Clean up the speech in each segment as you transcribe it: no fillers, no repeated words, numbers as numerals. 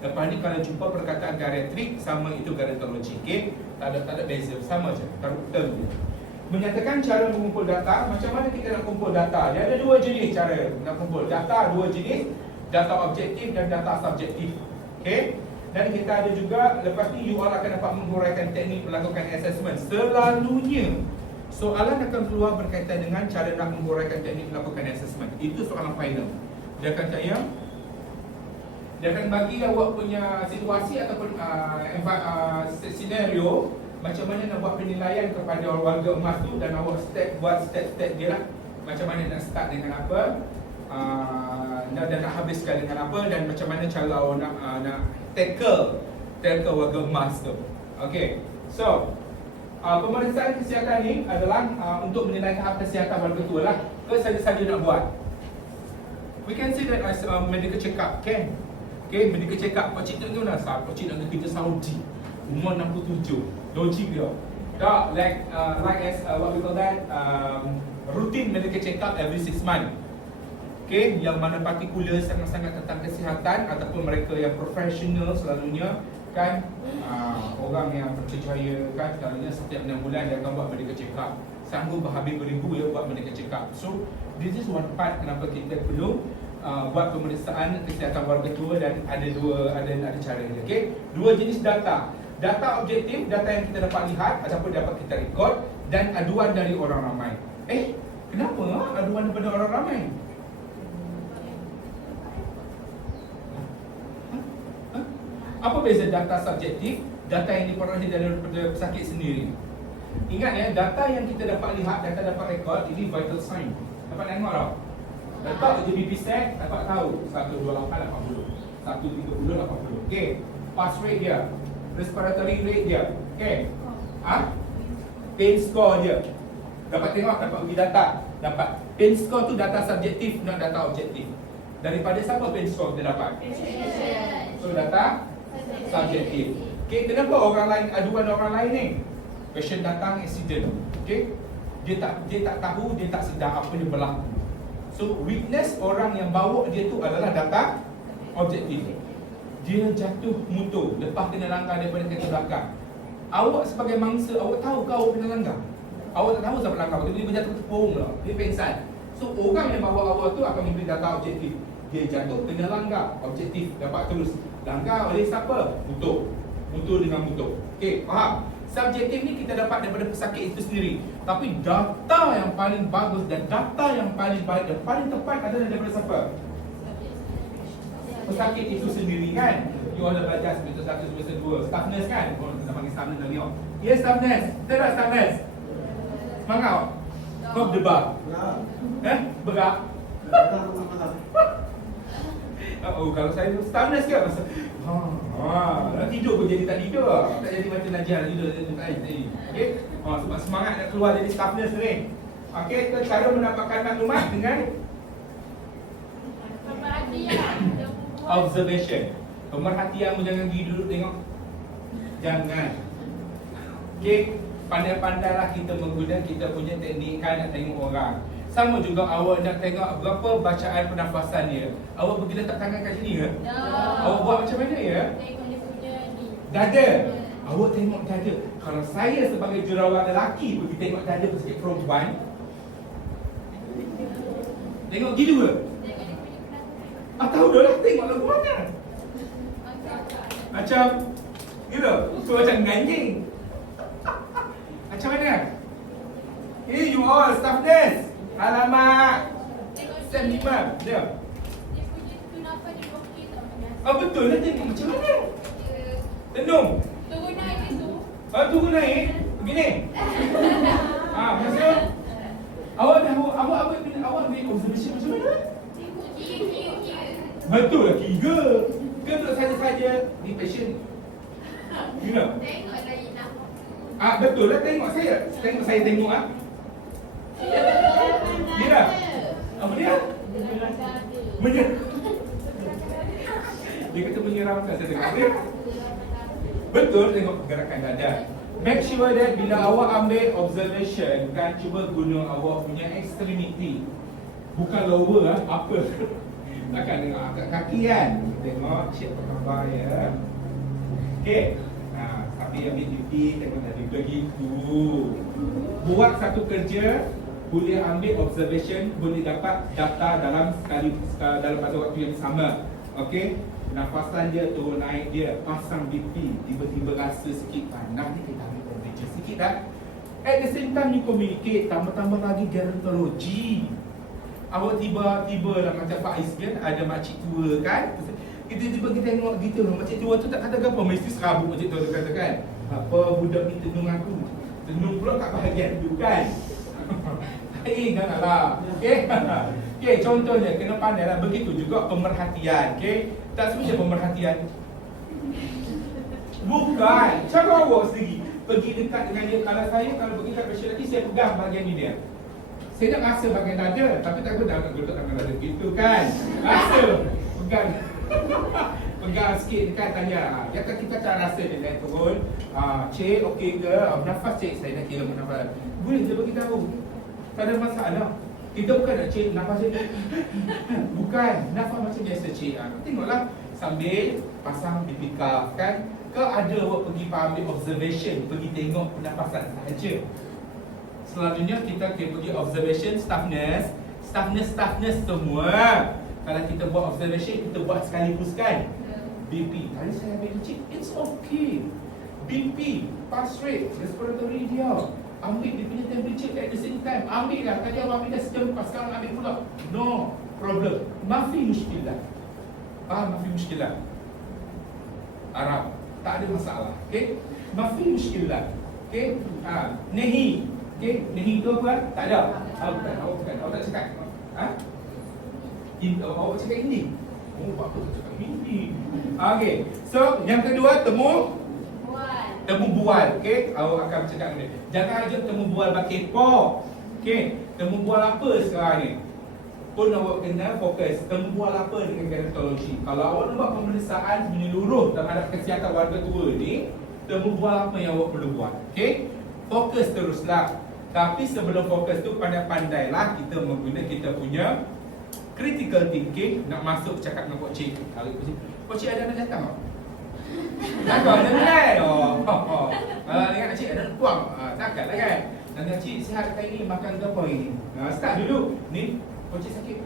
Lepas ni kalau jumpa perkataan geriatrik sama itu gerontologi. Okey, tak ada beza, sama je. Taruh term je. Menyatakan cara mengumpul data. Macam mana kita nak kumpul data? Dia ada dua jenis cara nak kumpul data, dua jenis, data objektif dan data subjektif. Okey. Dan kita ada juga, lepas ni you all akan dapat menghuraikan teknik melakukan assessment. Selalunya soalan akan keluar berkaitan dengan cara nak menghuraikan teknik melakukan assessment. Itu soalan final. Dia akan tanya, dia akan bagi awak punya situasi ataupun senario macam mana nak buat penilaian kepada warga emas tu, dan awak buat step-step dia lah. Macam mana nak start dengan apa, dan nak habiskan dengan apa, dan macam mana cara awak nak tackle warga emas tu. Okay, so pemeriksaan kesihatan ni adalah untuk menilai tahap kesihatan warga tu lah. Ke saja-saja nak buat. We can see that as medical check-up, kan? Okay, medical check-up. Pakcik tu lah, pakcik nak kerja Saudi, umur 67. Logik dia. Tak, like as what we call that, routine medical check-up every 6 months. Okay, yang mana partikular sangat-sangat tentang kesihatan ataupun mereka yang profesional selalunya kan, orang yang terpercaya kan, selalunya setiap 6 bulan dia akan buat medical check-up. Sanggup berhabis beribu ya buat medical check-up. So, this is one part kenapa kita perlu buat pemeriksaan kesihatan warga tua, dan ada cara dia. Okay, dua jenis data. Data objektif, data yang kita dapat lihat ataupun dapat kita rekod, dan aduan dari orang ramai. Kenapa aduan daripada orang ramai? Apa beza data subjektif, data yang diperolehi daripada pesakit sendiri? Ingat ya, data yang kita dapat lihat, data dapat rekod, ini vital sign. Dapat tengok tau. Letak je BB set, dapat tahu 128 80, 130 80. Okey, pass rate dia, respiratory rate dia. Okey. Pain score dia. Dapat tengok, dapat bagi data. Dapat. Pain score tu data subjektif, not data objektif. Daripada siapa pain score kita dapat? So data subjektif. Okey, kenapa orang lain, aduan orang lain ni? Patient datang accident. Okey. Dia tak tahu, dia tak sedar apa yang berlaku. So witness orang yang bawa dia tu adalah data objektif. Dia jatuh motor, lepas kena langgar daripada kereta belakang. Awak sebagai mangsa, awak tahu ke awak kena langgar? Awak tak tahu siapa langgar, tiba-tiba jatuh tepung lah, dia pengsan. So orang yang bawa awak tu akan memberi data objektif. Dia jatuh kena langgar, objektif, dapat terus. Langgar oleh siapa? Motor dengan motor. Okey, faham? Subjektif ni kita dapat daripada pesakit itu sendiri. Tapi data yang paling bagus dan data yang paling baik dan paling tepat adalah daripada siapa? Pesakit itu sendiri kan. You all dah belajar semester 1, semester 2. Staff nurse kan? Orang kita panggil staff nurse dah tengok. Yes, staff nurse. Betul tak staff nurse? Semangat awak? Kau berdebar? Berak? Oh, kalau saya staff nurse ke? Nak tidur pun jadi tak tidur. Tak jadi macam Najah tidur tadi. Okey? Sebab semangat nak keluar jadi staff nurse ni. Okey, kita cara mendapatkan maklumat dengan observation. Pemerhatianmu jangan pergi duduk tengok. Jangan. Okey, pandai-pandailah kita menggunakan kita punya teknik kan nak tengok orang. Sama juga awak nak tengok berapa bacaan pernafasan dia. Awak pergi letak tangan kat sini ke? Awak buat macam mana ya? Tengok dia punya ni. Dada. Awak tengok dada. Kalau saya sebagai jurawat lelaki pergi tengok dada pesakit perempuan, tengok gitu ke? Tengok dia punya pernafasan. Tahu dah lah, tengok lagu mana? Macam gitu. Tu macam ganjing. Macam mana? You all staff nurse. Alamak. Sam 5. Dia. Dia punya pernafasan dia okey tak? Betul lah, tengok macam mana? Tenung. Turun naik dia tu. Turun naik. Begini. Maksud awak ambil observation macam mana? Tengok kira. Betul lah, 3. Ke untuk saja-saja ni patient. You know? Tengok lagi nak. Betul lah, tengok saya. Tengok Dia. Apa dia? Dia kata menyeramkan. Saya tengok dia. Betul, tengok gerakan dada. Make sure that bila awak ambil observation, kan, cuba guna awak punya extremity. Bukan lower upper. Takkan tengok kaki kan. tengok cik apa khabar ya. Okey. Tapi ambil cuti tengok tadi begitu. Buat satu kerja, boleh ambil observation, boleh dapat data dalam dalam pada waktu yang sama. Okey. Nafasan dia turun naik dia, pasang BP, tiba-tiba rasa sikit panas ni, kita ambil temperature sikit dah. At the same time you communicate, tambah-tambah lagi gerontologi. Awak tiba-tiba lah macam Faiz kan, ada makcik tua kan. Kita tiba kita tengok gitu loh, makcik tua tu tak kata apa, mesti serabut makcik tua tu kata kan. Apa budak ni tenung aku, tenung pula kat bahagian tu kan. Janganlah. Okey. Okey, contohnya kena pandai lah. Begitu juga pemerhatian. Okey. Tak semuanya pemerhatian. Bukan. Cara awak sendiri pergi dekat dengan dia. Kalau pergi kat specialty, saya pegang bahagian ni dia. Saya nak rasa bahagian dada, tapi tak guna nak getuk tangan dada. Gitu kan. Rasa. Pegang. Pegang sikit dekat tanya. Ya kan kita cara rasa dia naik turun. Cik, okey ke? Bernafas cik, saya nak kira bernafas. Boleh je bagi tahu. Tak ada masalah. Kita bukan nak cik nafas cik. Bukan, nafas macam biasa cik. Tengoklah sambil pasang BP cuff kan. Ke ada awak pergi ambil observation, pergi tengok pernafasan sahaja. Selanjutnya kita pergi observation staff nurse semua. Kalau kita buat observation, kita buat sekaligus kan. BP, tadi saya ambil cik, it's okay. BP, pulse rate, respiratory dia. Ambil dia punya temperature at the same time. Ambil lah, tadi awak ambil dah sejam lepas, sekarang ambil pula. No problem. Mafi muskilah. Mafi muskilah. Arab, tak ada masalah. Okay? Mafi muskilah. Okay? Nehi. Okay? Nehi tu apa? Tak ada. Bukan. Awak tak cakap. Awak cakap Hindi. Apa tu cakap Hindi? Okay. So, yang kedua, temu bual, okey? Awak akan cakap ni. Jangan aja temu bual bakepo. Okey, temu bual apa sekarang ni? Pun awak kena fokus temu bual apa dengan gerontologi. Kalau awak nak buat pemeriksaan menyeluruh terhadap kesihatan warga tua ni, temu bual apa yang awak perlu buat? Okey? Fokus teruslah. Tapi sebelum fokus tu pandai-pandailah kita menggunakan kita punya critical thinking nak masuk cakap dengan Pak Cik. Kalau Pak Cik ada nak datang tak? Takkan ada kan? Dengan cik ada tuang. Takkan lah kan? Dan cik sihat kali ni makan apa ini? Start dulu. Ni, Pocik sakit.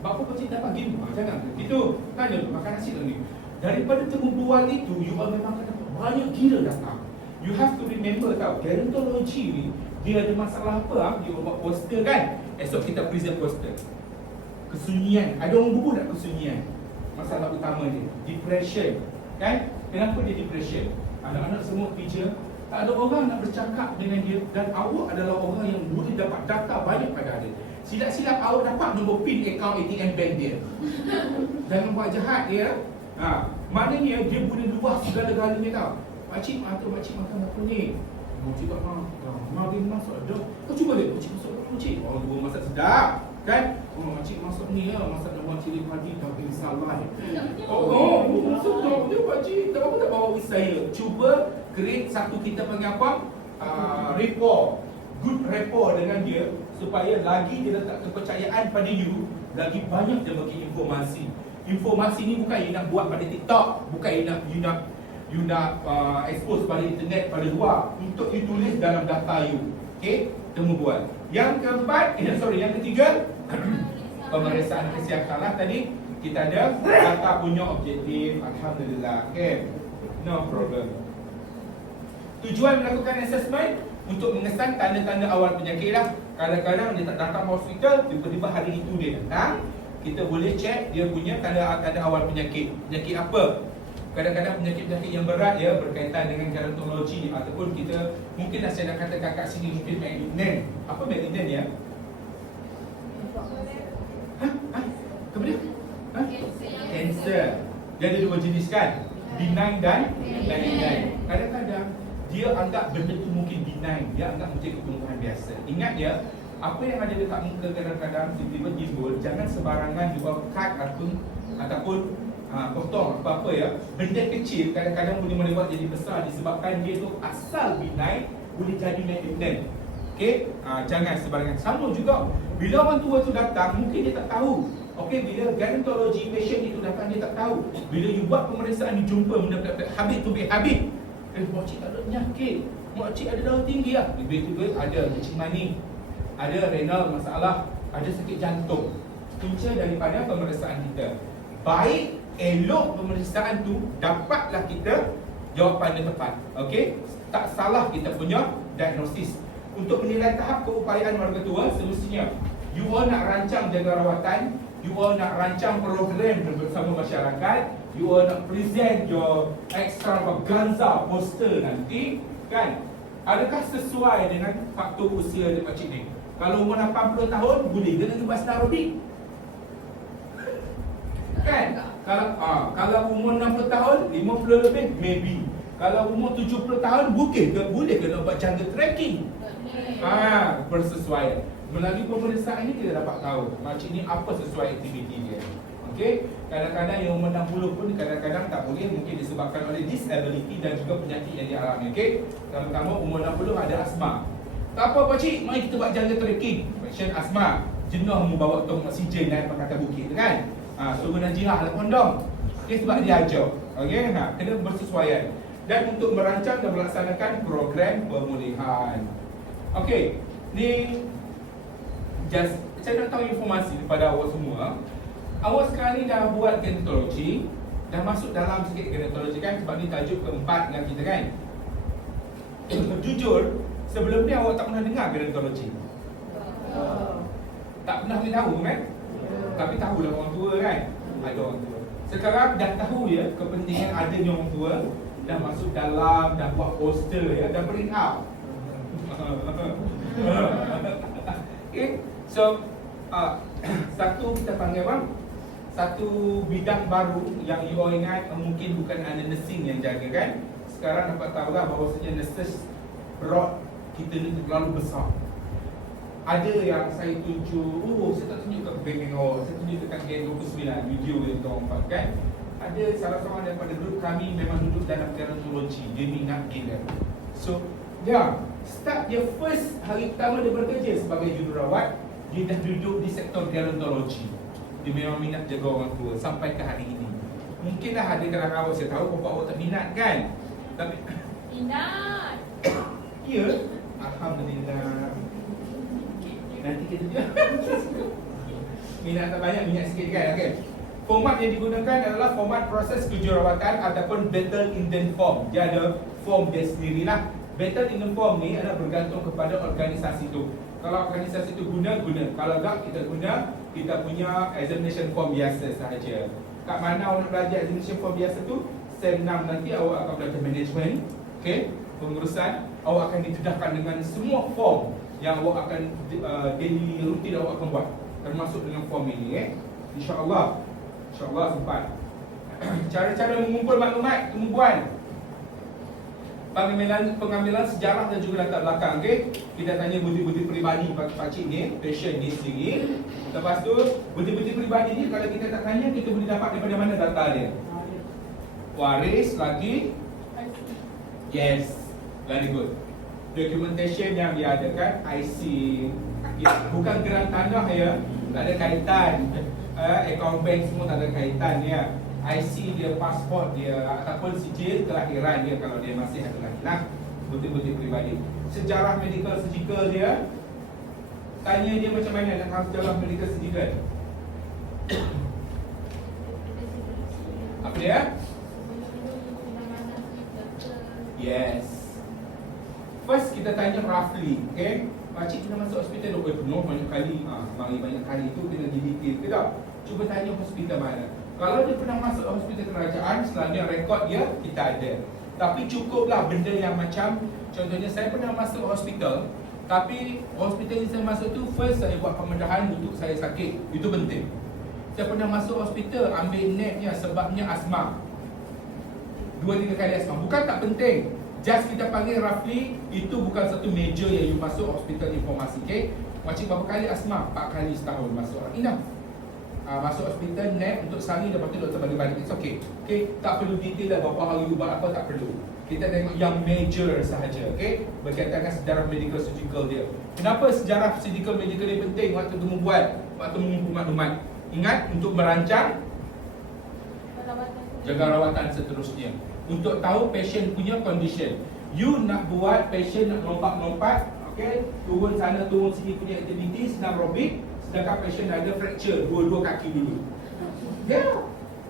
Bapa Pocik dapat gini? Jangan. Itu. Tanya makan nasi tu ni. Daripada temu bual itu, you all memang dapat banyak gila datang. You have to remember tau, gerontologi ni, dia ada masalah apa? Dia buat poster kan? Esok kita present poster. Kesunyian. Ada orang bubuh tak kesunyian? Masalah utama dia. Depression. Kan? Kenapa dia depression? Anak-anak semua kerja, tak ada orang nak bercakap dengan dia. Dan awak adalah orang yang boleh dapat data banyak pada dia. Silap-silap awak dapat nombor PIN akaun ATM bank dia. Jangan buat jahat dia. Maknanya dia boleh luas segala-galanya tau. Makcik makan apa ni? Makcik tak makan. Dia masuk ada. Kau cuba dia. Makcik masuk apa makcik? Dia masak sedap. Kan? Makcik masuk ni ya, masak dalam cili padi tapi salah. Masuk dah dia makcik. Tak apa tak bawa saya. Cuba create satu kita panggil apa? Rapport. Good rapport dengan dia supaya lagi dia letak kepercayaan pada you, lagi banyak dia bagi informasi. Informasi ni bukan you nak buat pada TikTok, bukan you nak expose pada internet pada luar, untuk you tulis dalam data you. Okey, temu bual. Yang keempat, yang ketiga, pemeriksaan kesihatan lah tadi. Kita ada data punya objektif, alhamdulillah. Okey, no problem. Tujuan melakukan assessment untuk mengesan tanda-tanda awal penyakit lah. Kadang-kadang dia tak datang hospital, tiba-tiba hari itu dia datang. Kita boleh check dia punya tanda-tanda awal penyakit. Penyakit apa? Kadang-kadang penyakit-penyakit yang berat ya, berkaitan dengan gerontologi. Ataupun kita, mungkinlah saya nak katakan kat sini mungkin malignant. Apa malignant ya? Kemudian? Cancer. Dia ada dua jenis kan? Benign dan malignant. Kadang-kadang dia anggap benda tu mungkin benign, dia anggap macam ketumbuhan biasa. Ingat ya, apa yang ada dekat muka kadang-kadang tiba-tiba timbul, jangan sembarangan juga cut ataupun potong apa-apa ya. Benda kecil kadang-kadang boleh buat jadi besar disebabkan dia tu asal benign boleh jadi malignant. Okey, jangan sembarangan. Sama juga bila orang tua tu datang, mungkin dia tak tahu. Okey, bila gynecology patient itu datang dia tak tahu. Bila you buat pemeriksaan, you jumpa mendapat habis tu habis. Makcik tak ada penyakit. Makcik ada darah tinggi lah. Tiba-tiba ada kencing manis, ada renal masalah, ada sakit jantung. Punca daripada pemeriksaan kita. Baik elok pemeriksaan tu, dapatlah kita jawapan yang tepat. Okey? Tak salah kita punya diagnosis. Untuk menilai tahap keupayaan warga tua, semestinya you all nak rancang jaga rawatan, you all nak rancang program bersama masyarakat, you all nak present your extravaganza poster nanti, kan? Adakah sesuai dengan faktor usia dia pakcik ni? Kalau umur 80 tahun, boleh dia lagi buat senarodik? Kan? Kalau umur 60 tahun, 50 lebih, maybe. Kalau umur 70 tahun, boleh ke nak buat jungle trekking? Bersesuaian. Melalui pemeriksaan ini kita dapat tahu makcik ni apa sesuai aktiviti dia. Okey, kadang-kadang yang umur 60 pun kadang-kadang tak boleh, mungkin disebabkan oleh disability dan juga penyakit yang dialami. Okey, pertama umur 60 ada asma. Tak apa pakcik, mari kita buat jungle trekking. Pasien asma, jenuh membawa tong oksigen naik pakatan bukit kan. Suruh Najihah lah kondom. Okey, sebab dia ajar. Okey, kena bersesuaian. Dan untuk merancang dan melaksanakan program pemulihan. Okey, ni saya nak tahu informasi daripada awak semua. Awak sekarang ni dah buat genetologi, dah masuk dalam sikit genetologi kan, sebab ni tajuk keempat dengan kita kan. Jujur, sebelum ni awak tak pernah dengar genetologi. Tak pernah tahu kan? Tapi tahulah orang tua kan? Ada orang tua. Sekarang dah tahu ya kepentingan adanya orang tua, dah masuk dalam, dah buat poster ya, dah print out. Okay, so satu kita panggil apa? Satu bidang baru yang you all ingat mungkin bukan ada nursing yang jaga kan? Sekarang dapat tahu lah bahawasanya nurses rod kita ni terlalu besar. Ada yang saya tunjuk, saya tak tunjuk kat bank awak, saya tunjuk dekat Gen 29 video yang kita buat kan? Ada salah seorang daripada grup kami memang duduk dalam gerontologi, dia minat gila. So, start dia first hari pertama dia bekerja sebagai jururawat, dia dah duduk di sektor gerontologi. Dia memang minat jaga orang tua sampai ke hari ini. Mungkinlah ada kalangan awak, saya tahu bapak awak tak minat kan? Tapi Minat. ya, alhamdulillah. Nanti kita minat tak banyak, minat sikit kan? Okay. Format yang digunakan adalah format proses kejururawatan ataupun battle indent form. Dia ada form dia sendirilah. Battle indent form ni adalah bergantung kepada organisasi tu. Kalau organisasi tu guna. Kalau tak kita guna, kita punya examination form biasa sahaja. Kat mana awak nak belajar examination form biasa tu? Sem 6 nanti awak akan belajar management, okay? Pengurusan. Awak akan didedahkan dengan semua form yang awak akan daily rutin awak akan buat, termasuk dengan form ini. InsyaAllah sempat. Cara-cara mengumpul maklumat, tumbuhan, pengambilan sejarah dan juga latar belakang. Okay? Kita tanya bukti-bukti peribadi pakcik ni, pasien ni sendiri. Lepas tu, bukti-bukti peribadi ni kalau kita tak tanya, kita boleh dapat daripada mana data dia? Waris lagi? Yes, very good. Documentation yang dia adakan, IC, bukan geran tanah ya, tak ada kaitan. Account bank semua tak ada kaitan ya. IC dia, pasport dia, ataupun sijil kelahiran dia kalau dia masih ada lagi lah. Bukti-bukti peribadi. Sejarah medical surgical dia, tanya dia macam mana tentang sejarah medical surgical. Apa dia? Yes. First kita tanya roughly, okay? Pakcik kena masuk hospital penuh banyak kali. Banyak kali tu kena detail ke tak? Cuba tanya hospital mana. Kalau dia pernah masuk hospital kerajaan, selanjutnya rekod dia kita ada. Tapi cukuplah benda yang macam, contohnya saya pernah masuk hospital, tapi hospital yang saya masuk tu first saya buat pembedahan untuk saya sakit. Itu penting. Saya pernah masuk hospital ambil netnya sebabnya asma. 2-3 kali asma. Bukan tak penting. Just kita panggil roughly, itu bukan satu major yang you masuk hospital informasi, okay? Macam berapa kali asma? 4 kali setahun masuk. Enough. Masuk hospital net untuk sehari, lepas tu doktor balik-balik. It's okay. Okay, tak perlu detail lah berapa hari you buat apa, tak perlu. Kita tengok yang major sahaja, okay? Berkaitan dengan sejarah medical surgical dia. Kenapa sejarah surgical medical ni penting waktu tu membuat, waktu mengumpul maklumat? Ingat, untuk merancang Perawatan. jaga rawatan seterusnya. Untuk tahu patient punya condition. You nak buat patient nak lompat-lompat, okay, turun sana turun sini punya aktiviti senam aerobik, sedangkan patient ada fracture dua-dua kaki dulu. Ya,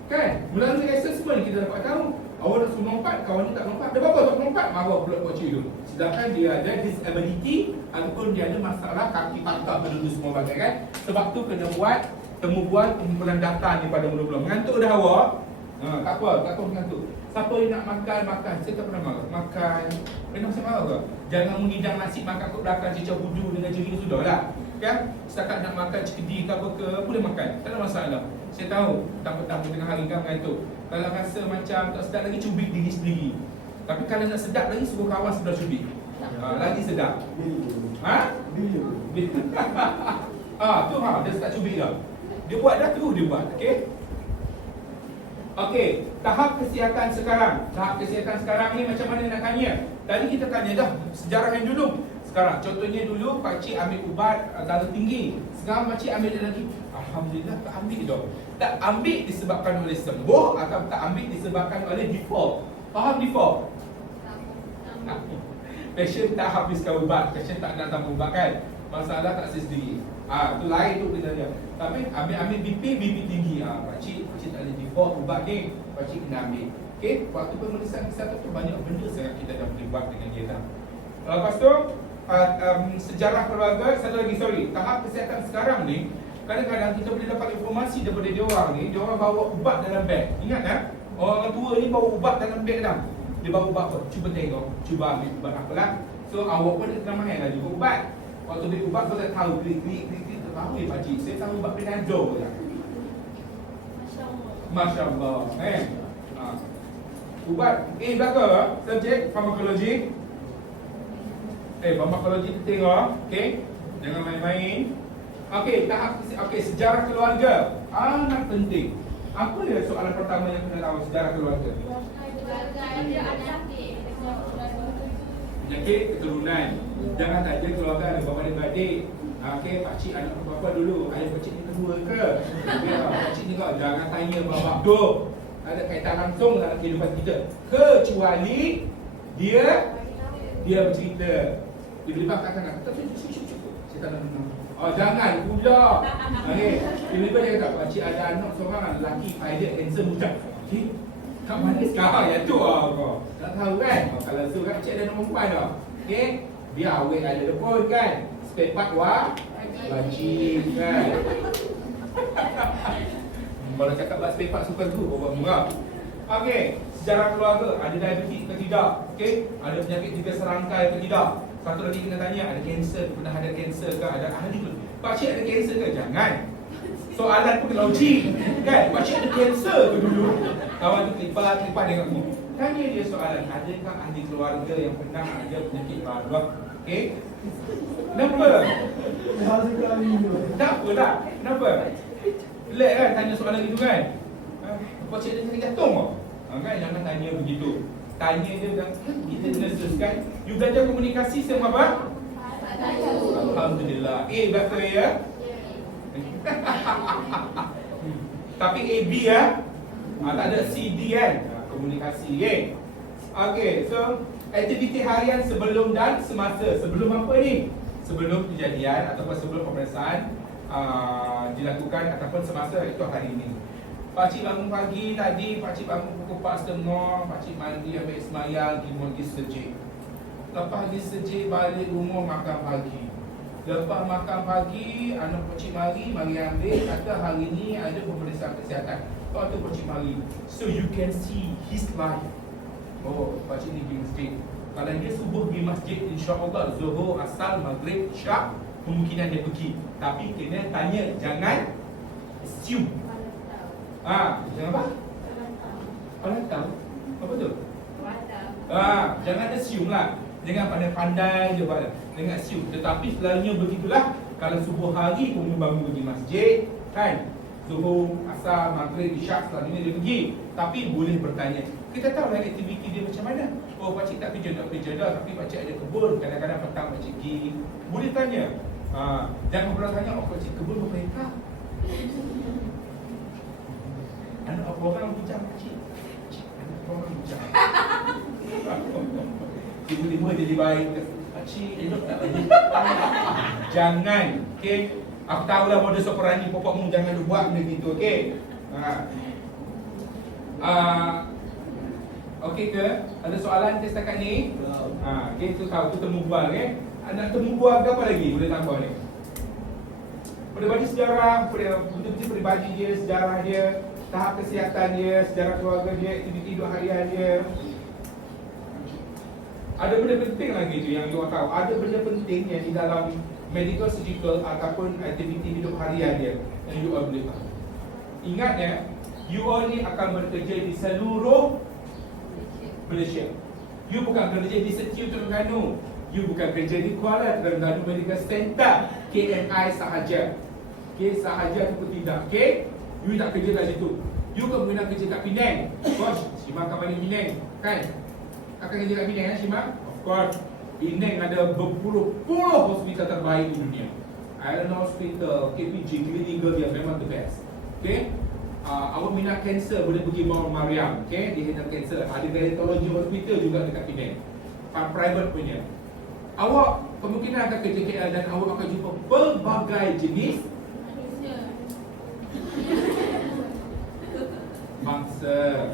kan? Melalui assessment kita dapat tahu. Awak nak suruh lompat, kawan ni tak lompat. Dia apa tak lompat? Marah pula coach you. Sedangkan dia ada disability ataupun dia ada masalah kaki patah benda semua bagai kan. Sebab tu kena buat temubual pengumpulan data ni pada mula-mula. Mengantuk dah awak? Tak apa mengantuk. Siapa yang nak makan, saya tak pernah marah. Makan, pernah saya marah ke? Jangan mengidang nasi makan kat belakang cicak hudu dengan jeri sudah lah. Kan? Setakat nak makan cikedi ke apa ke, boleh makan. Tak ada masalah. Saya tahu, petang-petang tengah hari kan mengantuk. Kalau rasa macam tak sedap lagi, cubit diri sendiri. Tapi kalau nak sedap lagi, suruh kawan sebelah cubit. Lagi sedap. Tu dia start cubit dah. Dia buat dah terus dia buat. Okey. Okey, tahap kesihatan sekarang. Tahap kesihatan sekarang ni macam mana nak tanya? Tadi kita tanya dah sejarah yang dulu. Sekarang contohnya dulu pakcik ambil ubat darah tinggi. Sekarang pakcik ambil dia lagi. Alhamdulillah tak ambil dah. Tak ambil disebabkan oleh sembuh atau tak ambil disebabkan oleh default. Faham default? Pasien tak habiskan ubat, pasien tak nak tambah ubat kan? Masalah tak sendiri. Tu lain tu kena dia. Tapi ambil BP tinggi. Pakcik tak ada default ubat ni. Pakcik kena ambil. Okey, waktu pemeriksaan kesihatan tu banyak benda sangat kita dah boleh buat dengan dia dah. Lepas tu sejarah keluarga, satu lagi tahap kesihatan sekarang ni, kadang-kadang kita boleh dapat informasi daripada dia orang ni, dia orang bawa ubat dalam beg. Ingat tak? Orang tua ni bawa ubat dalam beg dah. Dia bawa ubat apa? Cuba tengok, cuba ambil ubat apalah. So awak pun kena mahal lah juga ubat. Waktu beli ubat kau tak tahu, klik tahu pakcik, saya tahu ubat Panadol je. Masya Allah. Ubat belakang subjek farmakologi. Farmakologi kita tengok, okey. Jangan main-main. Okey, sejarah keluarga. Amat penting. Apa dia soalan pertama yang kena tahu sejarah keluarga? Penyakit keturunan. Jangan saja keluarga ada bapa dan adik. Okey, pakcik anak berapa dulu? Ayah pakcik ni kedua ke? Pakcik ni kau jangan tanya babak tu. Ada kaitan langsung dalam kehidupan kita. Kecuali dia bercerita. Dia boleh katakan tak cukup. Saya tak nak dengar. Jangan pula. Okey, tiba-tiba dia kata pakcik ada anak seorang lelaki pilot handsome budak. Okey. Kat mana sekarang yang tu kau? Tak tahu kan? Kalau tu kan pakcik ada nombor perempuan dah. Okey. Biar awet ada depan kan. Spare part wajib kan. Kalau cakap buat spare part suka tu orang murah. Okey, sejarah keluarga, ada diabetes ke tidak? Okey, ada penyakit tiga serangkai ke tidak? Satu lagi kena tanya, ada kanser, pernah ada kanser ke? Ada ahli tu. Pakcik ada kanser ke? Jangan. Soalan pun kena uji. Kan? Pakcik ada kanser ke dulu? Kawan tu kelipar dengan ni. Tanya dia soalan, adakah ahli keluarga yang pernah ada penyakit baru? Okey? Kenapa? Tak apa tak? Kenapa? Pelik kan tanya soalan gitu kan? Pakcik dia kena gantung kok? Kan? Jangan tanya begitu. Tanya dia kan, kita nurses kan? You belajar komunikasi semua apa? Alhamdulillah. Berapa ya? Tapi B ya? Tak ada CD kan? Komunikasi okay, so aktiviti harian sebelum dan semasa. Sebelum apa ni? Sebelum kejadian ataupun sebelum pemeriksaan dilakukan ataupun semasa itu hari ini. Pakcik bangun pagi tadi, pakcik bangun pukul 4.30, pakcik mandi ambil semayang, pergi sejik. Lepas pergi sejik balik rumah makan pagi. Lepas makan pagi, anak pakcik mari ambil, kata hari ni ada pemeriksaan kesihatan. Lepas tu pakcik mari. So you can see his life. Pakcik ni pergi masjid. Kalau dia subuh pergi masjid, insya-Allah Zuhur, Asar, Maghrib, Isyak, kemungkinan dia pergi. Tapi kena tanya, jangan assume. Jangan apa? Kalau tahu. Apa tu? Jangan assume lah. Jangan pandai-pandai je buat. Jangan assume. Tetapi selalunya begitulah. Kalau subuh hari pun bangun pergi masjid, kan? Zuhur, Asar, Maghrib, Isyak, selalunya dia pergi. Tapi boleh bertanya. Kita tahu lah aktiviti dia macam mana. Pakcik tak kerja dah, tapi pakcik ada kebun. Kadang-kadang petang pakcik pergi. Boleh tanya. Jangan pernah tanya, pakcik kebun berapa ekar? orang bujang kecil. Orang bujang. Tiba-tiba jadi baik. Pakcik, elok tak lagi? Jangan, okey? Aku tahulah modus operandi pokokmu, jangan buat benda gitu, okey? Okey ke? Ada soalan ke setakat ni? Okey, tu tahu, tu temu bual, okey? Nak temu bual ke apa lagi boleh tambah ni? Peribadi sejarah, benda-benda peribadi dia, sejarah dia, tahap kesihatan dia, sejarah keluarga dia, aktiviti hidup harian dia. Ada benda penting lagi tu yang you tahu. Ada benda penting yang di dalam medical, surgical ataupun aktiviti hidup harian dia yang you all boleh tahu. Ingat ya, you all ni akan bekerja di seluruh Malaysia. You bukan kerja di Setiu Terengganu. You bukan kerja di Kuala Terengganu Medical Center, KMI sahaja. Okay, sahaja tu tidak. Okay, you tak kerja kat situ. You kemudian kerja kat Penang. Of course, Shima akan balik Penang, kan? Akan kerja kat Penang, Shima? Of course, Penang ada berpuluh-puluh hospital terbaik di dunia. Iron Hospital, KPG, Clinical dia memang the best. Okay, awak minat kanser boleh pergi Mount Mariam. Okay, dia handle kanser. Ada gynecology hospital juga dekat Penang, private punya. Awak kemungkinan akan kerja KL dan awak akan jumpa pelbagai jenis bangsa,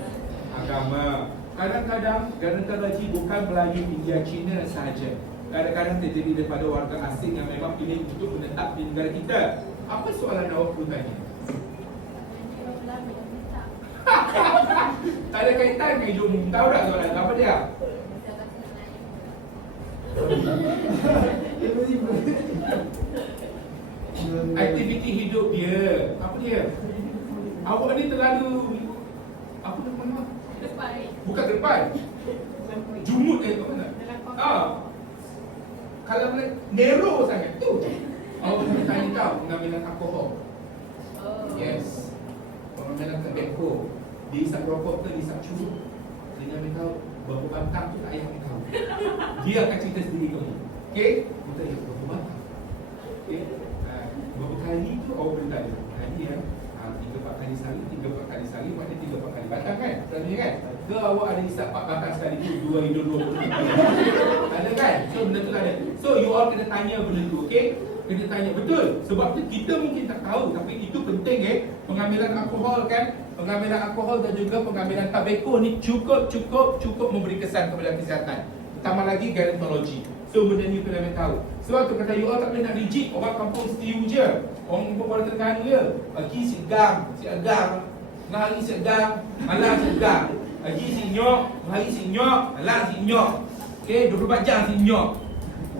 agama. Kadang-kadang gynecology bukan Melayu, India, Cina sahaja. Kadang-kadang terjadi daripada warga asing yang memang pilih untuk menetap di negara kita. Apa soalan awak perlu tanya? Tak ada kaitan dengan hidupmu. Tahu tak soalan apa dia? Aktiviti hidup dia. Apa dia? Awak ni terlalu apa nama? Bukan depan. Jumut ke mana? Kalau narrow sangat tu. Awak kena tanya tahu pengambilan alkohol. Yes. Pengambilan tobacco. Dia isap rokok ke, dia isap curut. Dia ambil tahu berapa batang tu tak payah ambil tahu. Dia akan cerita sendiri kamu. Okey? Kita ya berapa batang. Okey? Berapa kali tu awak boleh tanya. Kali ya. 3-4 kali sehari, 3-4 kali sehari, maknanya 3-4 kali batang kan? Selalunya kan? Ke awak ada isap 4 batang sekali tu, 2 hidung 2 mulut. Ada kan? So benda tu tak ada. So you all kena tanya benda tu, okey? Kena tanya betul. Sebab tu kita mungkin tak tahu, tapi itu penting pengambilan alkohol kan? Pengambilan alkohol dan juga pengambilan tobacco ni cukup memberi kesan kepada kesihatan. Tambah lagi gynecology. So benda ni kena tahu. Sebab tu kata you all tak boleh nak rigid. Orang kampung setiu je. Orang Kuala Terengganu je. Pagi si gang, si agang. Hari si agang, malam si agang. Pagi si nyok, hari si nyok, malam si nyok. Okay, 24 jam si nyok.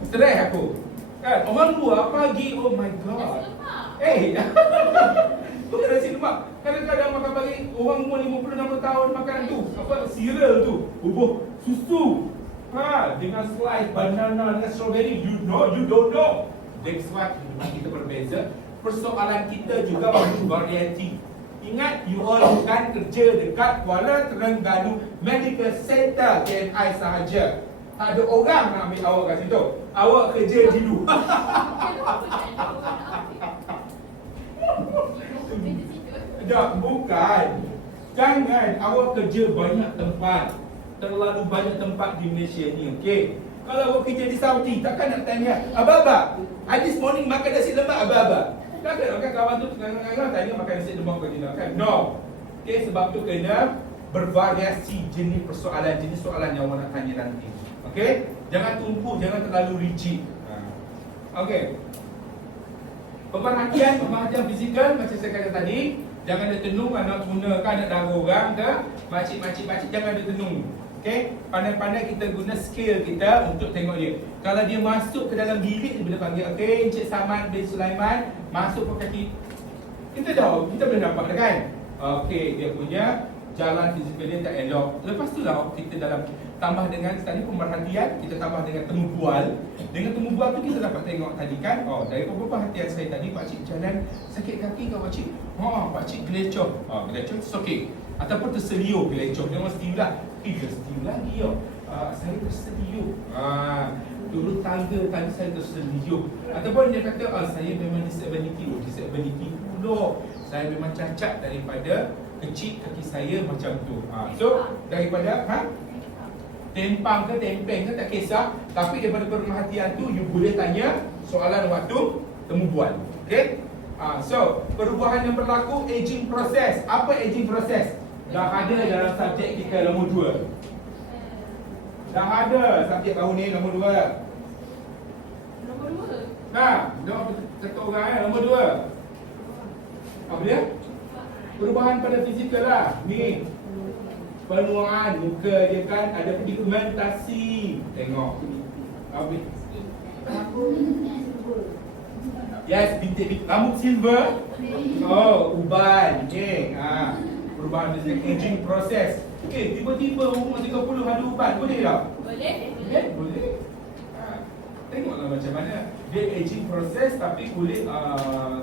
Stres aku. Kan, orang luar pagi, oh my god. Bukan nasi lemak. Kadang-kadang makan pagi, orang umur 50-60 tahun makan tu. Apa, cereal tu. Bubuh susu. Dengan slice banana, dengan strawberry. You know, you don't know. That's why kita berbeza. Persoalan kita juga variety. Ingat, you all bukan kerja dekat Kuala Terengganu Medical Center KMI sahaja. Tak ada orang nak ambil awak kat situ. Awak kerja di luar. Tak, bukan. Jangan awak kerja banyak tempat. Terlalu banyak tempat di Malaysia ni, okey? Kalau awak kerja di Saudi, takkan nak tanya, Abah, I this morning makan nasi lemak, Abah. Takkan kawan tu tengah-tengah tanya makan nasi lemak ke tidak, kan? No. Okey, sebab tu kena bervariasi jenis persoalan, jenis soalan yang awak nak tanya nanti. Okey? Jangan tumpuk, jangan terlalu rigid. Okey. Pemerhatian fizikal macam saya kata tadi, jangan ada tenung anak tuna kan, nak darah orang ke, makcik, jangan ada tenung. Okey, pandai-pandai kita guna skill kita untuk tengok dia. Kalau dia masuk ke dalam bilik, dia boleh panggil, okey, Encik Samad bin Sulaiman masuk ke kaki. Kita boleh nampak dah kan? Okey, dia punya jalan fizikal dia tak elok. Lepas tu lah kita dalam tambah dengan tadi pemerhatian, kita tambah dengan temu bual. Dengan temu bual tu kita dapat tengok tadi kan, dari pemerhatian saya tadi, pakcik jalan sakit kaki ke pakcik? Pakcik gelecok. Gelecok tu okey. Ataupun terseliuk gelecok. Dia orang setiu lah. Dia setiu lagi saya terseliuk. Turun tangga tadi saya terseliuk. Ataupun dia kata, saya memang disability pula. Saya memang cacat daripada kecil kaki saya macam tu. So daripada tempang ke tempeng ke tak kisah, tapi daripada pemerhatian tu you boleh tanya soalan waktu temu bual. Okay? So perubahan yang berlaku, aging process. Apa aging process? Dah ada dalam subjek kita nombor 2. Dah ada subjek tahun ni nombor 2. Nombor 2. Kata orang nombor 2. Apa dia? Perubahan pada fizikal lah. Ni penuaan muka dia kan, ada pigmentasi. Tengok. Habis. Yes, bintik rambut silver. Oh, uban. Okay. Perubahan fizikal, aging process. Okay, tiba-tiba umur 30 ada uban. Boleh tak? Boleh? Boleh. Tengoklah macam mana dia aging process, tapi kulit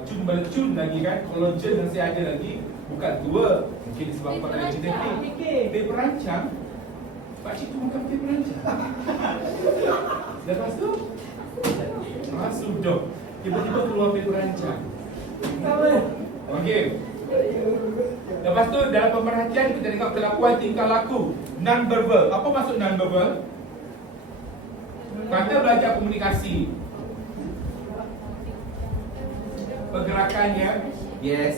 cun lagi kan, collagen masih ada lagi, bukan tua. Mungkin disebabkan oleh genetik. Dia perancang. Pakcik tu makan dia perancang. Lepas tu sudah tiba-tiba keluar dia perancang. Okey. Lepas tu dalam pemerhatian kita tengok kelakuan tingkah laku non-verbal. Apa maksud non-verbal? Kata belajar komunikasi. Pergerakannya, yes.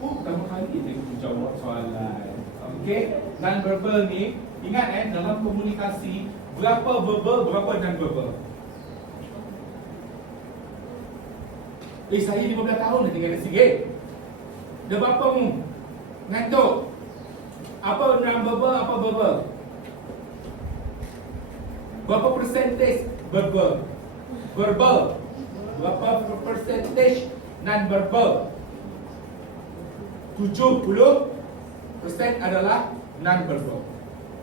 Pertama kali dia jawab soalan. Okey, non-verbal ni, ingat dalam komunikasi berapa verbal, berapa non-verbal. Saya 15 tahun dah tinggal di sini. Dah berapa mu? Ngantuk. Apa non-verbal, apa verbal? Berapa percentage verbal? Verbal. Berapa percentage non-verbal? 70% adalah non-verbal.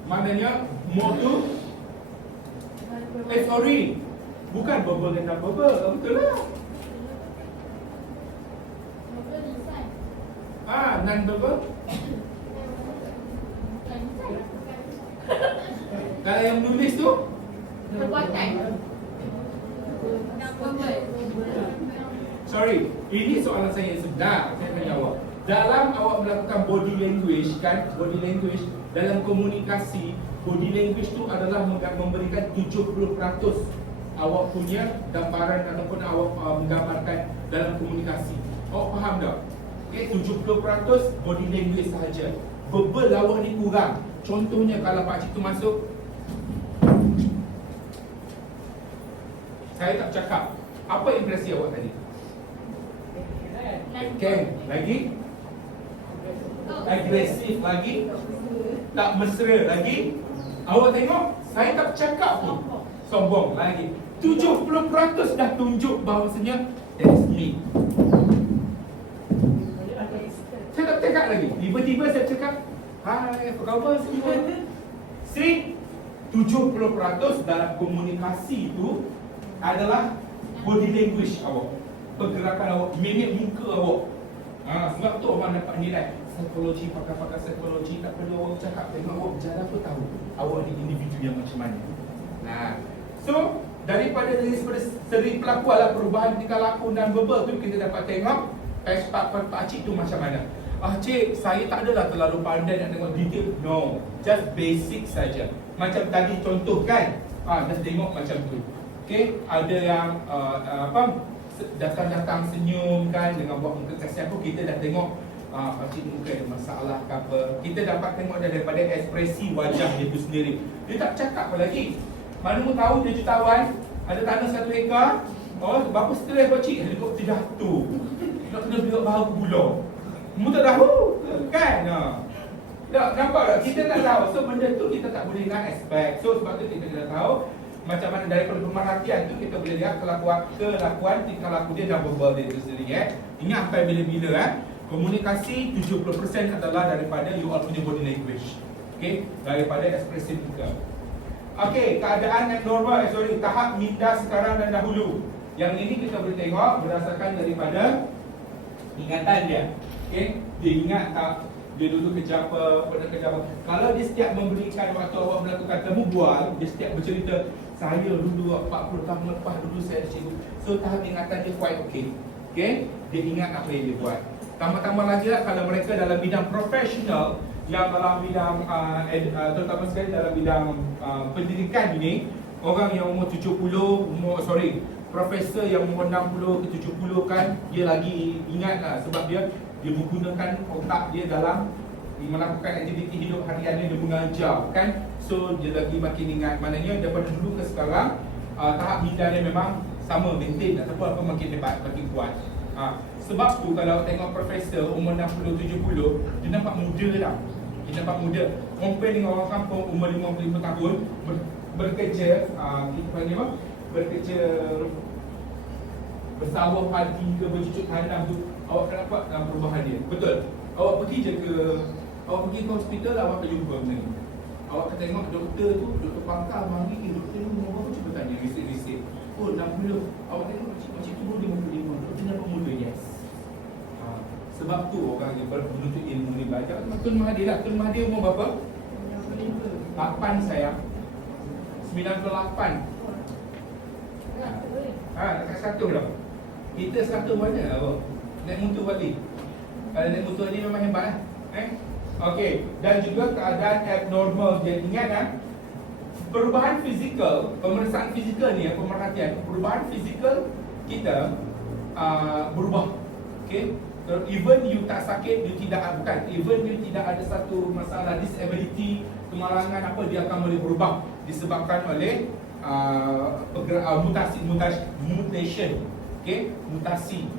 Maknanya more to sorry. Bukan verbal dan non-verbal. Betul lah. Non-verbal. Kalau yang menulis tu Perbuatan. sorry, ini soalan saya yang sebenar. Saya akan jawab. Dalam awak melakukan body language kan, body language dalam komunikasi, body language tu adalah memberikan 70% awak punya gambaran ataupun awak menggambarkan dalam komunikasi. Awak faham tak? Okay, 70% body language sahaja. Verbal awak ni kurang. Contohnya kalau pakcik tu masuk, saya tak cakap. Apa impresi awak tadi? Keng lagi? Agresif lagi? Tak mesra lagi? Awak tengok, saya tak cakap pun. Sombong lagi. 70% dah tunjuk bahawasanya that's me. Saya tak cakap lagi. Tiba-tiba saya cakap, hai, apa khabar semua? See, 70% dalam komunikasi itu adalah body language awak, pergerakan awak, mimik muka awak. Sebab tu orang dapat nilai psikologi, pakar-pakar psikologi. Tak perlu awak cakap, tengok awak berjalan apa tahu awak ni individu yang macam mana. So daripada seri pelaku adalah perubahan tingkah laku dan verbal tu, kita dapat tengok pakcik tu macam mana. Cik, saya tak adalah terlalu pandai nak tengok detail. No, just basic saja. Macam tadi contoh kan, just tengok macam tu. Okay, ada yang datang-datang senyum kan, dengan buat muka kasihan pun kita dah tengok pakcik muka ada masalah ke apa. Kita dapat tengok daripada ekspresi wajah dia tu sendiri. Dia tak cakap apa lagi. Mana mu tahu dia jutawan, ada tanah 1 hektar. Berapa stres pakcik? Dia tengok tidak tu. Nak kena beli baharu gula. Mu tak tahu kan? Tak, nampak tak? Kita tak tahu. So benda tu kita tak boleh nak expect. So sebab tu kita kena tahu macam mana daripada pemerhatian tu kita boleh lihat kelakuan tingkah laku dia dan verbal dia itu sendiri. Ingat sampai bila-bila komunikasi 70% adalah daripada you all punya body language. Okay, daripada ekspresi muka. Okay, keadaan yang normal, tahap minda sekarang dan dahulu. Yang ini kita boleh tengok berdasarkan daripada ingatan dia. Okay, dia ingat tak dia dulu kerja apa, pernah kerja apa. Kalau dia setiap memberikan waktu awak melakukan temu bual, dia setiap bercerita, saya dulu 40 tahun lepas dulu saya cikgu. So tahap ingatan dia quite okay. Okay, dia ingat apa yang dia buat. Tambah-tambah lagi lah kalau mereka dalam bidang profesional, yang dalam bidang terutama sekali dalam bidang pendidikan ini, orang yang umur 70, profesor yang umur 60 ke 70 kan, dia lagi ingat lah sebab dia menggunakan otak dia dalam melakukan aktiviti hidup harian dia mengajar kan. So dia lagi makin ingat, maknanya daripada dulu ke sekarang tahap minda dia memang sama, maintain ataupun apa makin hebat, makin kuat. Sebab tu kalau tengok profesor umur 60-70, dia nampak muda dah. Dia nampak muda. Compare dengan orang kampung umur 55 tahun bekerja, kita panggil apa? Bekerja bersawah padi ke bercucuk tanam tu, awak akan nampak perubahan dia. Betul. Awak pergi ke hospital, awak akan jumpa benda ni. Awak akan tengok doktor tu, doktor pangkal mari, doktor ni umur berapa, cuba tanya, risik-risik. Oh 60. Awak tengok macam tu 55. Doktor nampak muda, yes. Sebab tu orang yang menuntut ilmu ni belajar. Tun Mahathir lah. Tun Mahathir umur berapa? 8 sayang. 98. Dekat 100 dah. Kita 100 mana apa? Naik motor balik. Kalau naik motor ni memang hebat lah. Okey. Dan juga keadaan abnormal dia. Ingat kan? Perubahan fizikal, pemeriksaan fizikal ni, pemerhatian, perubahan fizikal kita berubah. Okey. Even you tak sakit, you tidak bukan. Even you tidak ada satu masalah disability, kemalangan apa, dia akan boleh berubah disebabkan oleh mutation. Okey, mutasi.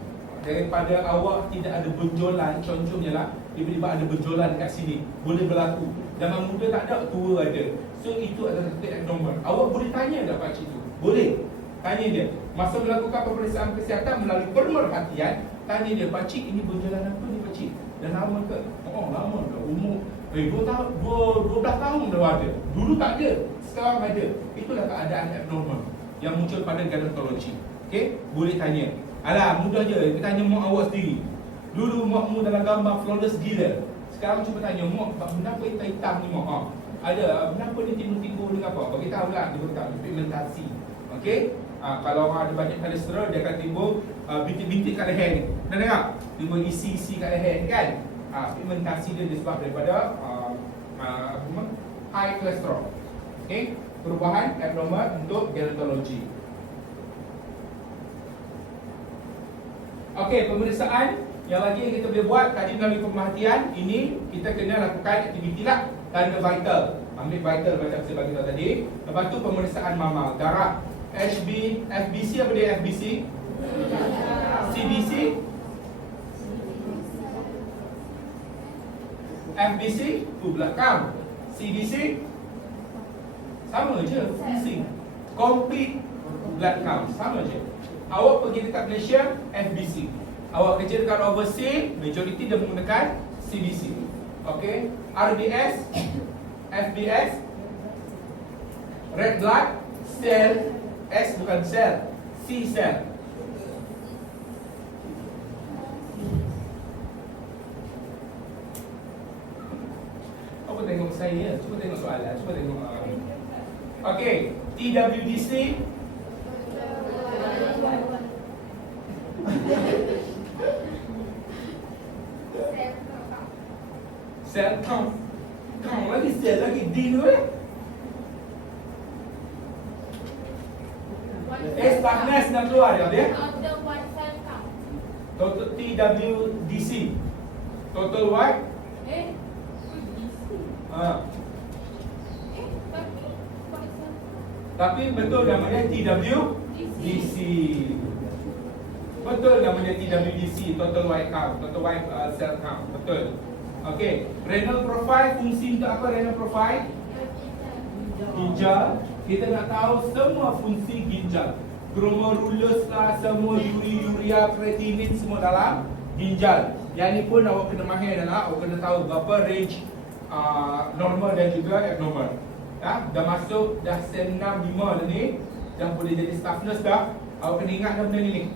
Daripada awak tidak ada benjolan, contohnya lah, tiba-tiba ada benjolan kat sini, boleh berlaku. Zaman muda tak ada, tua ada. So itu adalah satu abnormal. Awak boleh tanya tak pakcik tu? Boleh. Tanya dia. Masa melakukan pemeriksaan kesihatan melalui pemerhatian, tanya dia, pakcik ini benjolan apa ni pakcik? Dah lama ke? Oh lama dah, umur 12 tahun dah ada. Dulu tak ada, sekarang ada. Itulah keadaan abnormal yang muncul pada gerontologi. Okey, boleh tanya. Alah, mudah je, kita tanya mak awak sendiri. Dulu makmu dalam gambar flawless gila. Sekarang cuba tanya mak, kenapa hitam-hitam ni mak? Ada, kenapa dia timbul-timbul dengan apa? Bagi tahu lah, dia berkata pigmentasi. Okey? Kalau orang ada banyak kolesterol, dia akan timbul bintik-bintik kat leher ni. Dah dengar? Timbul isi-isi kat leher ni kan? Pigmentasi dia disebab daripada high kolesterol. Okey? Perubahan abnormal untuk gerontologi. Okey, pemeriksaan yang lagi yang kita boleh buat tadi melalui pemerhatian. Ini kita kena lakukan aktiviti lah, tanda vital. Ambil vital macam saya bagi tahu tadi. Lepas tu pemeriksaan mama, darah, FBC apa dia FBC? CBC? FBC tu belakang. CBC sama je, fungsi. Complete blood count sama je. Awak pergi dekat Malaysia, FBC. Awak kerja dekat overseas, majoriti dia menggunakan CBC. Okey, RBS, FBS, red blood cell, S bukan cell, C cell. Apa tengok saya? Cuba tengok soalan, cuba tengok. Okey, TWDC. Cell count. Count lagi cell lagi D tu S darkness nak keluar dia. Total TWDC. Total white. Tapi betul namanya TWDC. Betul namanya TWDC, total white count, total white cell count. Betul. Okey, renal profile fungsi untuk apa renal profile? Ginjal. Kita nak tahu semua fungsi ginjal. Glomerulus lah, semua urea, kreatinin semua dalam ginjal. Yang ni pun awak kena mahir dalam, awak kena tahu berapa range normal dan juga abnormal. Dah masuk dah sel 6, 5 dah ni, dah boleh jadi stiffness dah. Awak kena ingat dah benda ni.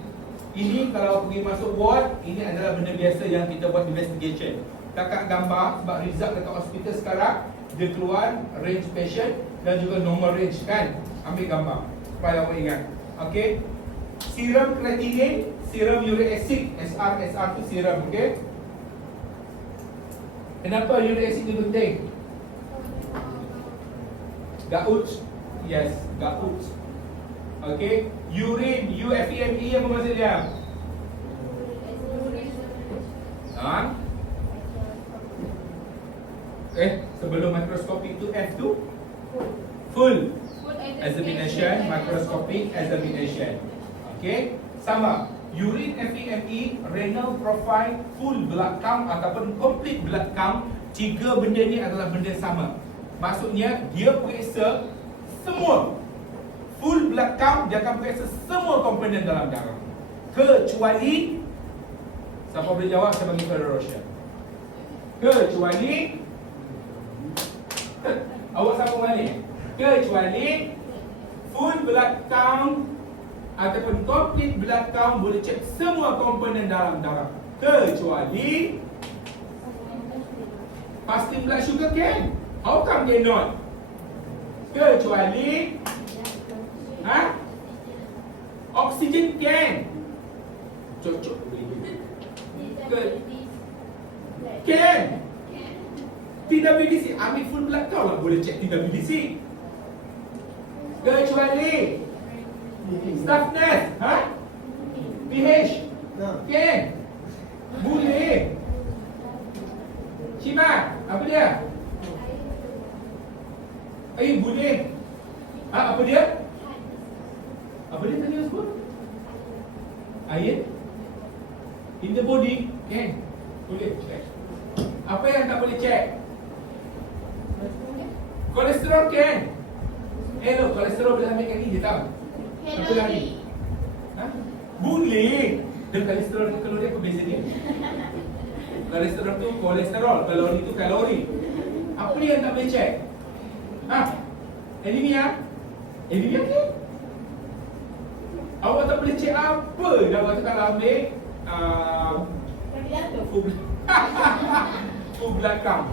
Ini kalau pergi masuk ward, ini adalah benda biasa yang kita buat investigation. Kakak gambar sebab result dekat hospital sekarang, dia keluar range patient dan juga normal range kan. Ambil gambar supaya awak ingat. Okey. Serum creatinine, serum uric acid, SR tu serum, okey. Kenapa uric acid ni penting? Gout. Yes, gout. Okay. Urine, UFEME apa maksud dia? Ha? Sebelum mikroskopik tu F tu full examination, microscopic examination. Okay, sama. Urine FEME, renal profile, full blood count ataupun complete blood count, tiga benda ni adalah benda sama. Maksudnya dia periksa semua. Full blood count dia akan periksa semua komponen dalam darah. Kecuali, siapa boleh jawab saya bagi Ferrero Rocher. Kecuali awak sambung balik. Kecuali full blood count ataupun complete blood count boleh cek semua komponen dalam darah. Kecuali fasting blood sugar can. How come they not? Kecuali oxygen can. Cocok can. TWDC, ambil full blood count lah boleh cek TWDC. Kecuali stiffness, pH, can. Boleh. Cima, apa dia? Boleh. Apa dia? Apa dia tadi sebut? Air in the body, can. Boleh cek. Apa yang tak boleh cek? Kolesterol can. Kolesterol boleh ambil kaki je tahu. Apa lagi? Boleh. Dan kolesterol dan kalori apa beza dia? Kolesterol tu kolesterol, kalori tu kalori. Apa yang tak boleh cek? Anemia. Anemia ke? Awak tak boleh cek apa? Dan awak tu kalau ambil full blood count.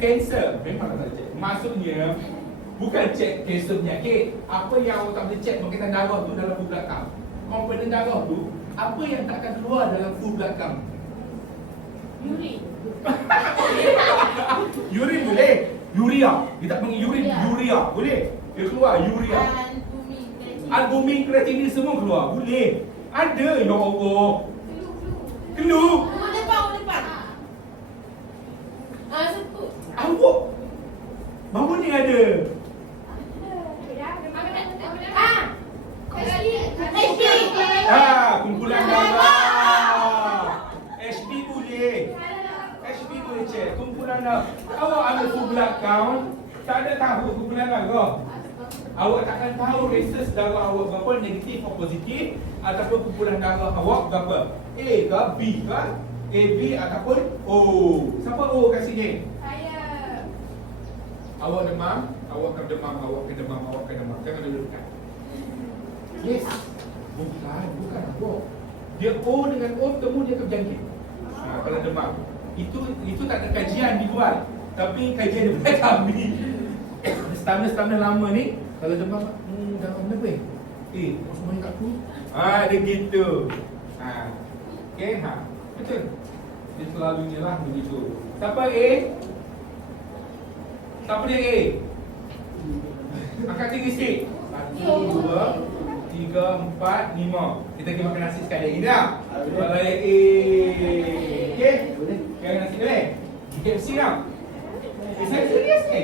Cancer memang tak boleh cek. Maksudnya bukan cek kanser penyakit. Apa yang awak tak boleh cek berkaitan darah tu dalam full blood count. Komponen darah tu, apa yang takkan keluar dalam full blood count? Urine. Urine boleh. Urea. Kita panggil urine. Urea. Boleh. Dia keluar urea. Albumin, kreatinin semua keluar. Boleh. Ada ya Allah. Kelu. Depan. Sebut. Awak. Baru ni ada. Kumpulan darah. HB boleh. HB boleh cek. Kumpulan darah. Awak ambil full blood count, tak ada tahu kumpulan darah. Awak takkan tahu research darah awak berapa, negatif atau positif, ataupun kumpulan darah awak berapa. A ke B ke? AB ataupun O. Siapa O kat sini? Saya. Awak demam, awak akan demam. Jangan duduk dekat. Yes. Bukan awak. Dia O dengan O bertemu dia akan berjangkit. Kalau demam. Itu tak ada kajian dibuat. Tapi kajian daripada kami. Stamina lama ni kalau demam, demam apa? Kau semuanya kat aku. Dia gitu. Okay, betul. Dia selalunya lah begitu. Siapa A? Siapa dia A? Angkat tinggi sikit. 1, 2, 3, 4, 5. Kita pergi makan nasi sekali. Ini dah. Kalau A. Okay? Jangan nasi boleh? KFC tau. Saya serius ni.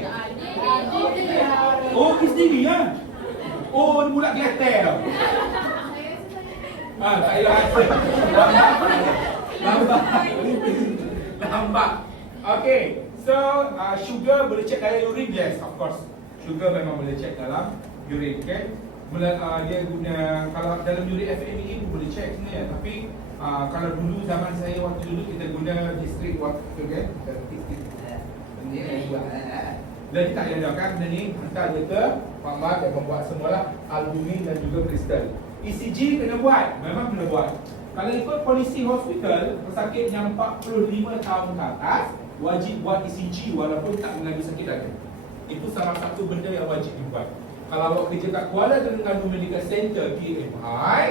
Oh, sendiri lah. Oh, ni budak getel tau. Tak payah rasa. Lambat. Okay. So, sugar boleh cek dalam urine? Yes, of course. Sugar memang boleh cek dalam urine. Okay. Dia guna, kalau dalam urine FME pun boleh cek sebenarnya. Tapi kalau dulu zaman saya waktu dulu kita guna district water, kan? Dan tak diadakan benda ni, hantar je ke Pak yang membuat semualah albumin dan juga kristal. ECG kena buat, memang kena buat. Kalau ikut polisi hospital, pesakit yang 45 tahun ke atas wajib buat ECG walaupun tak mengandung sakit jantung. Itu salah satu benda yang wajib dibuat. Kalau awak kerja kat Kuala Terengganu Medical Center KMI,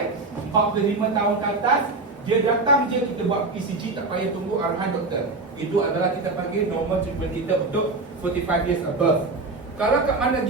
45 tahun ke atas, dia datang je kita buat ECG, tak payah tunggu arahan doktor. itu adalah kita panggil normal treatment kita untuk 45 years above. Kalau kat mana